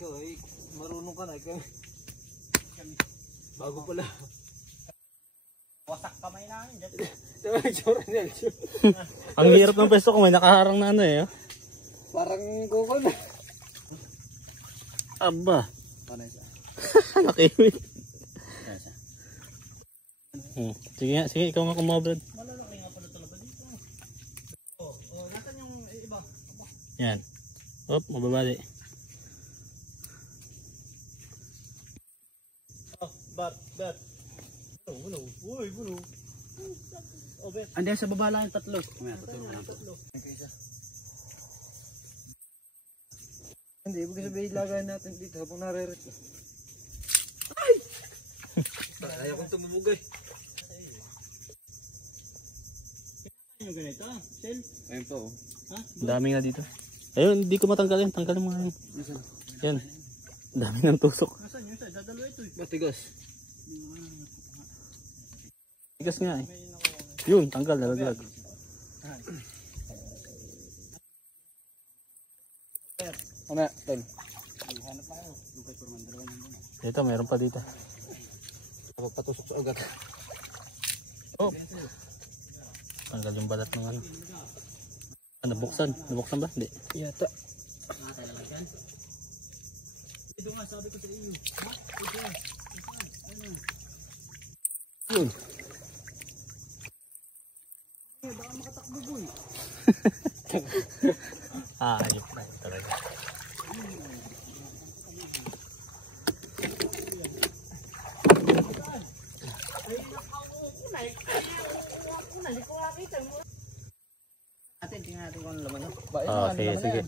Ikaw ay marunong ka na. Bago pala. Wasak kamay namin. Ang hirap ng pesto kung may nakaharang na ano eh. Parang gukol na. Aba. Paano isa? Nakimik. Sige nga, sige ikaw nga kumabrad. Malalaki nga pala talaga dito. Nasaan yung iba? Yan. Hop, mababali. Bat. Bulo. Uy, bulo. Andiyan sa baba lang yung tatlo. Tatlo. Hindi, ibig sabihin ilagay natin dito habang nare-ret. Ayaw kong tumumugay. Yung ganito, Sel? Ayun po. Ha? Dami nga dito. Ayun, hindi ko matanggal yan. Tanggalin mo nga yun. Yan. Dami ng tusok. Nasaan yun? Dadalo ito eh. Matigas. Tigas nga eh. Yun, tanggal. Nalaglag. Ano, tol? Ito, meron pa dito. Patusok sa ugat. Oh. Tanggal yung balat ng ano. Nabuksan. Nabuksan ba? Hindi. Yata. Ito nga, sabi ko sa iyo. Ha? Ito. Yun. Baka makatakbo boy. Ayop na yun talaga. Atin, tingnan natin kung ano laman. Sige.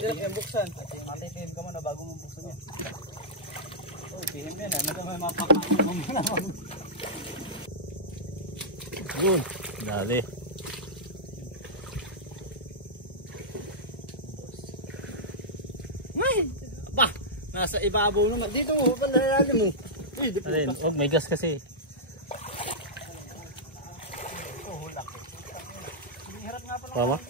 Hirap yung buksan. Matitihim ka muna bago mo buksan yan. Tihim yan. Ano ka may mapakain mo muna. Yun. Dali. Bah! Nasa ibabaw naman. Dito mo, panalalim mo. Alin? Oh, may gas kasi. Tama?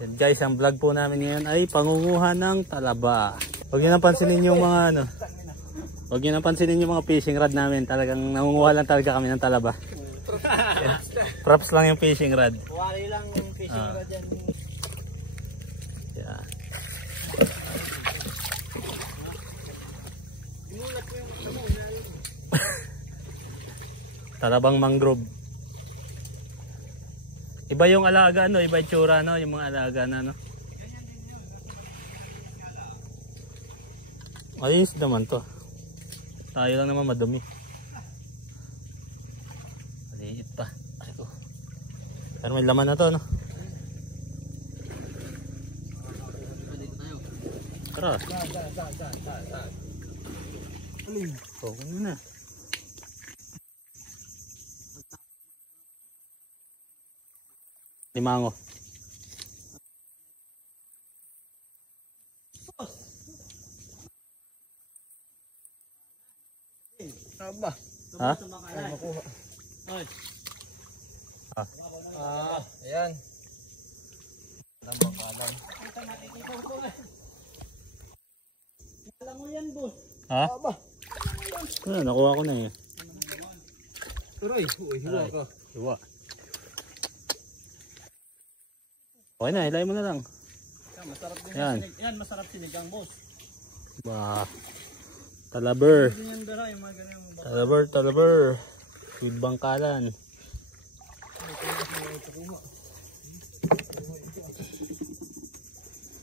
Yan guys, ang vlog po namin ngayon ay pangunguha ng talaba. Huwag nyo nang pansinin yung mga ano. Huwag nyo nang pansinin yung mga fishing rod namin. Talagang nangunguha lang talaga kami ng talaba. Props lang yung fishing rod. Wali lang yung fishing rod dyan. Yeah. Talabang mangrove. Iba yung alaga no, iba yung tsura no, yung mga alaga na no. Ayos naman to. Tayo lang naman madumi. Maliit pa. Ay ko. Pero may laman na to no. Tara. Oh, ano na. Limango. Aba. Ha? Ay, makuha. Ay. Ayan. Namakalam. Alam mo yan, boss. Ha? Aba. Ano, nakuha ko na eh. Aray, hiwa ka. Hiwa. Okay na, hilay mo na lang. Masarap din Yan. yan, masarap sinigang, boss. Ba. Talaber. Ganyan bera, yung mga ganyan. Talaber. With bangkalan.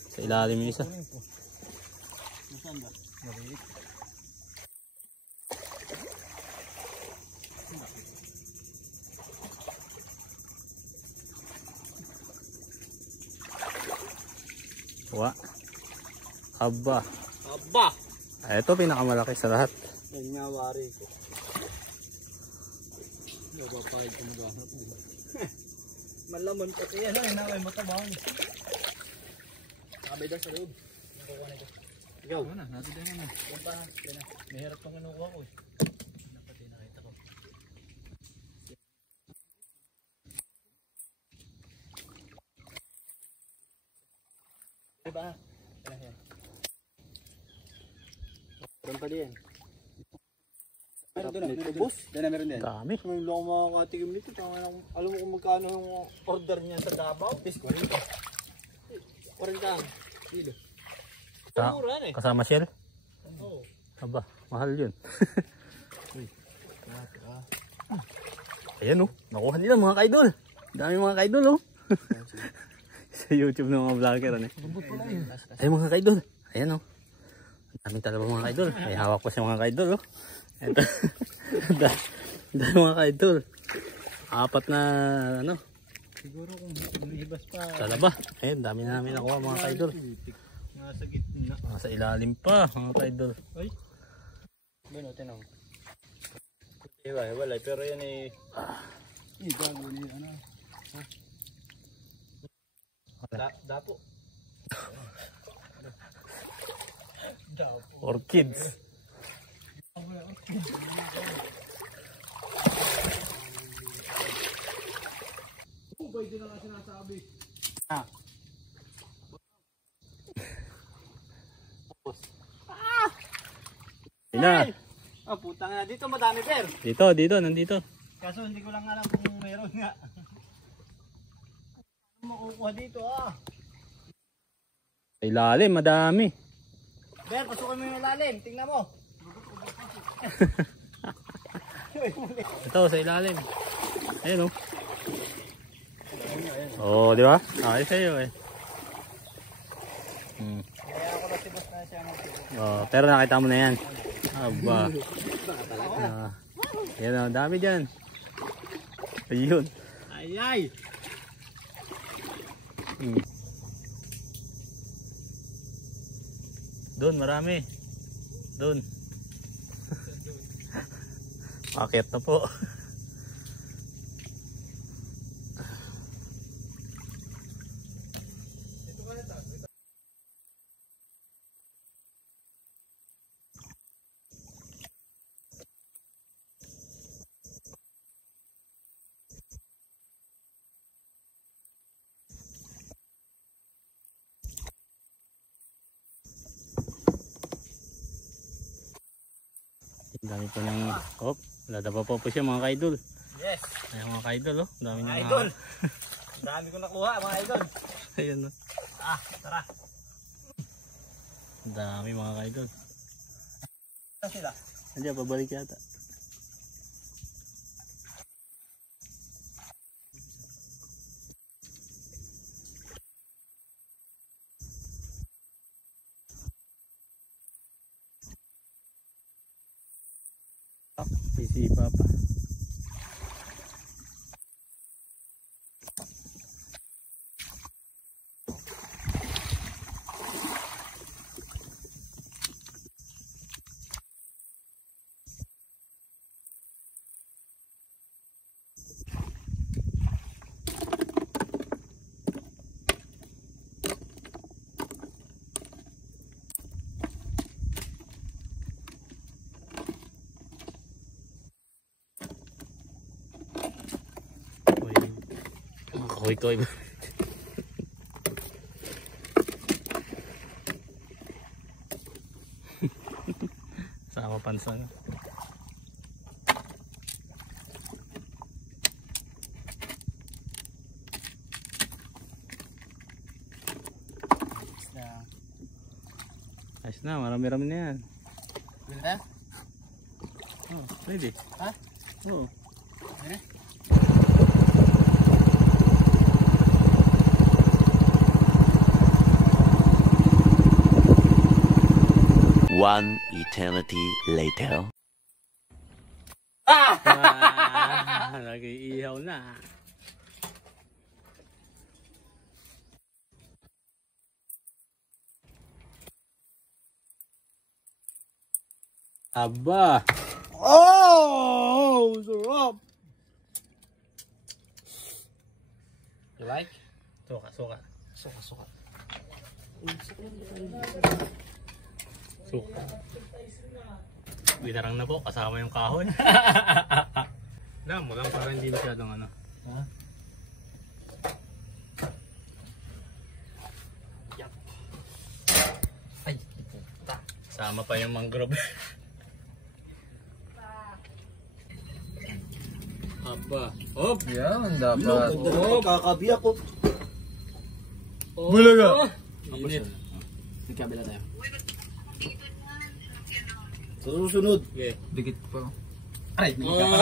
Sa ilalim yung isa. Saan ba? Wa. Aba. Aba! Ito pinakamalaki sa lahat. Yan nga, wari ko. Napapahid ko maghanap din. Malamon pati yan, ay nakay matabang. Nakabay daw sa loob. Nakukuha nito. Ikaw. Ano na, natin din naman. Yan pa, yan na. May hirap pang kinukuha ko eh. Napati nakita ko. ba? Meron pa din. Meron doon na, boss. Doon na meron din. Dami. Ngayon lang ako makakatikim nito. Alam mo kung magkano yung order niya sa Davao? Bis 40. 40 kilo. Mura na eh. Kasama shell? Oo. Aba, mahal yun. Ayan oh, nakuha nila mga kaidol. Dami mga kaidol oh. Sa YouTube ng mga vlogger ano. Ay mga kaidol. Ayan oh. Dami talaga mga kaidol. Ay hawak pa siya mga kaidol oh. Ito. Dami mga kaidol. Apat na ano. Siguro kung lumihibas pa. Talaba. Ayun, dami na namin nakuha mga kaidol. Nasa gitna. Nasa ilalim pa mga kaidol. Ay. Bueno, tinang. Wala, pero yan eh. Gago ni ano. Dapo. Dapo. Orchids. Ubay din ang sinasabi. Tapos. Ina. Ah, putang na dito madami per. Dito, nandito. Kaso hindi ko lang alam kung meron nga. Ano makukuha dito ah? Sa ilalim, madami. Ber, pasukan mo yung ilalim. Tingnan mo. Ito, sa ilalim. Ayun oh. Oh, di ba? Ayos sa'yo eh. Kaya ako na tibas na siya. Oh, pero nakita mo na yan. Aba. Yan oh, dami dyan. Ayun. Ay. Doon, marami. Doon. Paket na po. Dami po ng ladaba po siya mga kaidol. Yes. Ayan mga kaidol oh. Dami Mga niya idol. Dami ko nakuha mga idol. Ayan oh. Tara. Dami mga kaidol. Saan sila? Nandiyan, pabalik yata. Sisipa pa. Koy. Sama pansang. Ayos na, marami-rami na yan. Pwede na? Oh, pwede. Ha? Oo. Pwede? One eternity later. Nag-iihaw na. Aba. Oh, sarap. You like? Suka. Suka. Suka. Binarang na po, kasama yung kahoy. Mulang para hindi masyadong ano. Ha? Kasama pa yung mangrove. Aba. Hop. Yan, dapat. Kakabiyak ko. Bulaga. Init. Nagkabila tayo. Susunod. Okay. Dikit pa. Aray, may ka pa.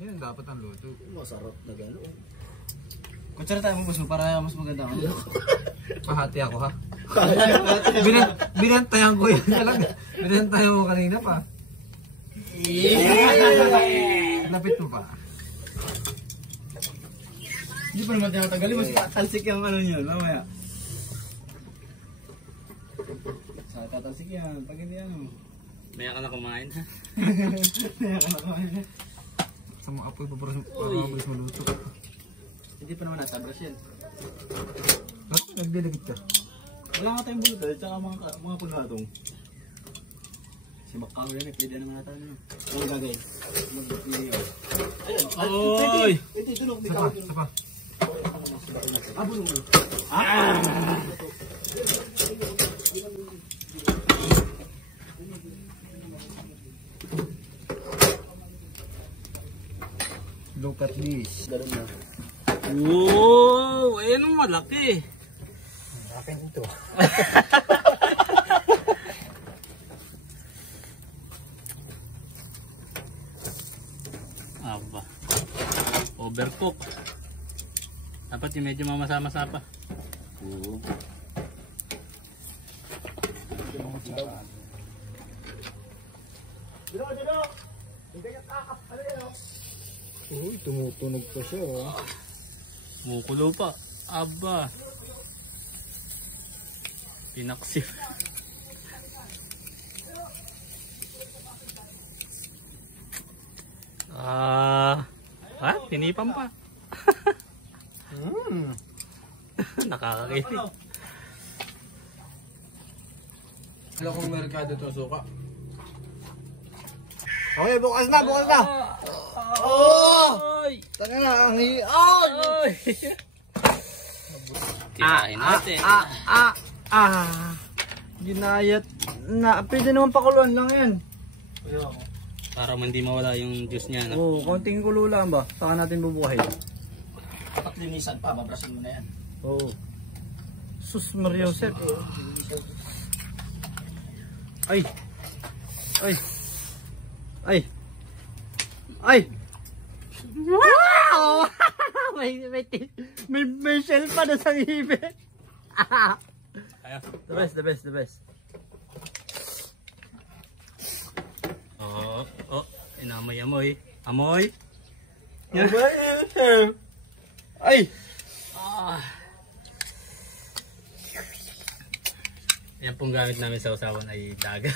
Yan, dapat ang luto. Masarap na galo. Kutsara tayo mo, boss mo, para mas maganda ako. Pahati ako ha. Binantayan ko yan talaga. Binantayan mo kanina pa. Lapit mo pa. Hindi pa naman tinatagali, mas tatalsik yung ano yun, mamaya. Sa tatalsik yan, pag hindi ano. Maya ka na kumain ha. Kaya ka nakakain. Sa mga apoy pa para mabilis maluto. Hindi pa naman natabras yan. Nagdiligit ka. Wala nga tayong bulutol, tsaka mga punatong. Si Macau yan eh, pwede naman natin yun. Ano gagawin? Mag-video. Ayun, Oy! ito, tulog, di Sapa, ka. sapa. Bulong mo. Look at this. Ganun na. Wow! Ayan ang malaki. Akin ito. Aba. Overcook. Dapat yung medyo mamasa-masa pa. Oo. Uy, tumutunog pa siya oh. Mukulo pa. Aba. Pinaksip. Tinipan pa. Nakakakilig. Alam kong merkado itong suka. Okay, bukas na, bukas na. Oy! Taka na, ang Oy! Tirahin natin. Ginayat na, pwede naman pakuluan lang yan. Para hindi mawala yung juice niya. No? Oo, konting kulo lang ba? Saka natin bubuhayin. Dapat linisan pa, babrasin mo na yan. Oo. Sus Mariosep. Ay! Ay! Ay! Ay! Wow! may shell pa na sa ngipin. The best, the best, the best. Oh, inamoy-amoy. Amoy. Ay! Yan pong gamit namin sa usawan ay dagat.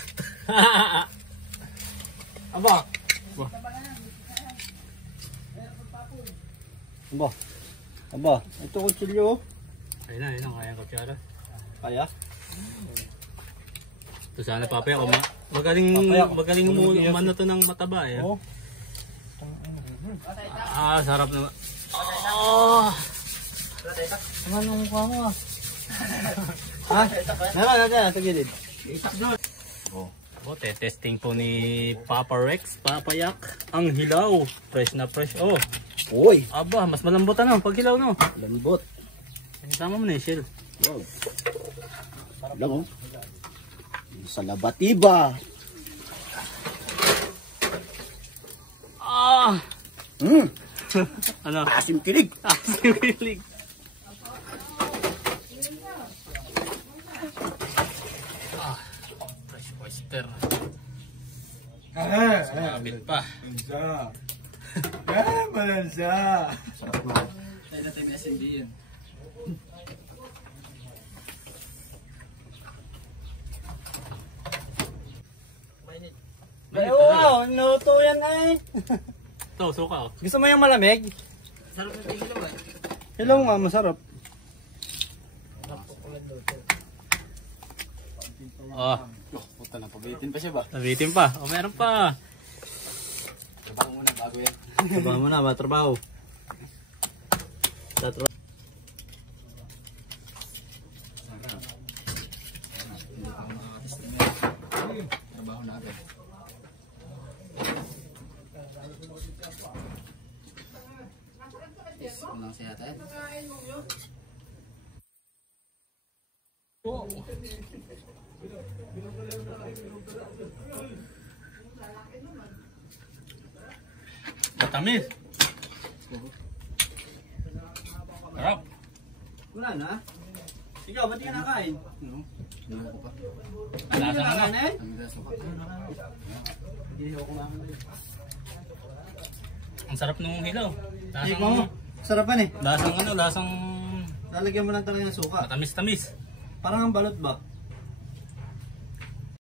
Aba! Aba! Aba! Ito kutsilyo. Ayun na, kaya ang kutsara. Kaya? Ito sana papaya ko. Magaling umano to ng mataba eh. Oo. Sarap naman. Oh! Ano nung mukha mo ah? Ha? Naman natin, nasa gilid. Testing po ni Papa Rex, Papa Yak, ang hilaw. Fresh na fresh. Oh, Uy! aba, mas malambot ano, pag hilaw no. Lambot. Sama mo na yung shell. Wow. Alam mo? Sa labatiba. Ano? Asim kilig. Asim kilig. Fresh oyster. Sabit pa. Balansa. Sarap na. Tayo na tayo SMD yan. Wow, nuto yan eh. Ito, suka oh. Gusto mo yung malamig? Sarap na hilaw eh. Hilaw nga, masarap. Oh, Puta na, pabitin pa siya ba? nabitin pa. Oh, meron pa. Trabaho muna bago yan. Trabaho mo na ba? Trabaho. Trabaho na agad. Yes, unang siya tayo. Matamis. Sarap. Wala na? Ikaw, ba't di ka nakain? No. Hindi ko pa. Ang lasa ka na. Ang lasa pa. Hindi ako kumain. Ang sarap nung hilaw. Hindi ko. Sarapan eh. Lasang ano, lasang Lalagyan mo lang talaga ng suka. matamis-tamis. Parang ang balot ba?